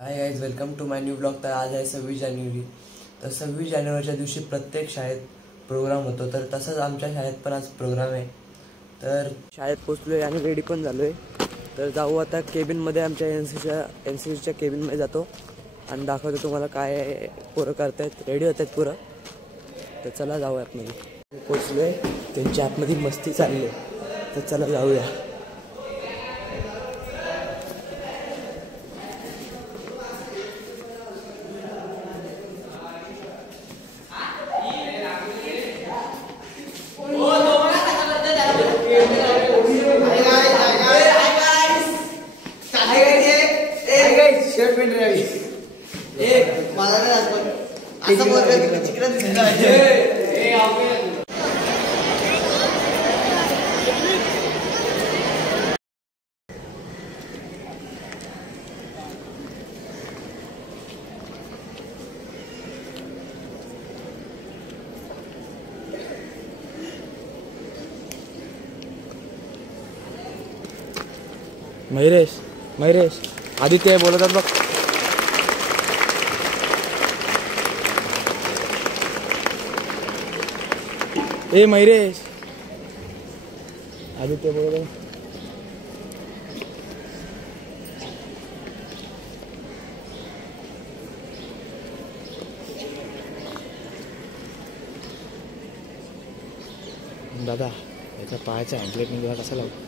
High guys, welcome to my new blog. तर आज आहे 26 जानेवारी. तर 26 जानेवारीच्या दिवशी प्रत्येक शाळेत प्रोग्राम होतो. तर तसंच आमच्या शाळेत पण आज प्रोग्राम आहे. तर शाळेत पोचलो आहे आणि रेडी पण झालो आहे. तर जाऊ आता केबिनमध्ये, आमच्या एन सी सीच्या केबिनमध्ये जातो आणि दाखवतो तुम्हाला काय पोरं करतायत. रेडी होत आहेत पोरं. तर चला जाऊ आतमध्ये. पोचलो आहे, त्यांच्या आतमध्ये मस्ती चालली आहे. तर चला जाऊया. मयुरेश आदित्य बोलतात बघ. मयुरेश आदित्य बोलत. दादा याच्या पायाचा हँडलेट निघाला कसा लावू.